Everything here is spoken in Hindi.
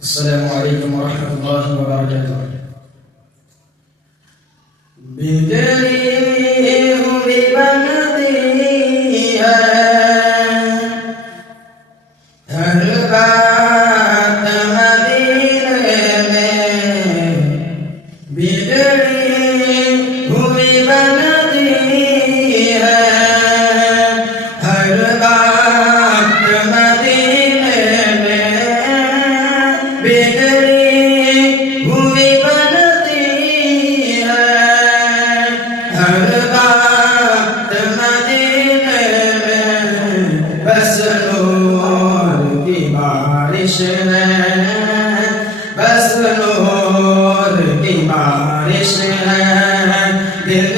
अस्सलामु अलैकुम वरहमतुल्लाहि वबरकातुह। बिगड़ी हुई बनती है हर बात मदीने में, बिगड़ी हुई बनती है हर बात मदीने में, बिगड़ी हुई बनती है हर बात मदीने में। बस नूर की बारिश है, बस नूर की बारिश है, दिल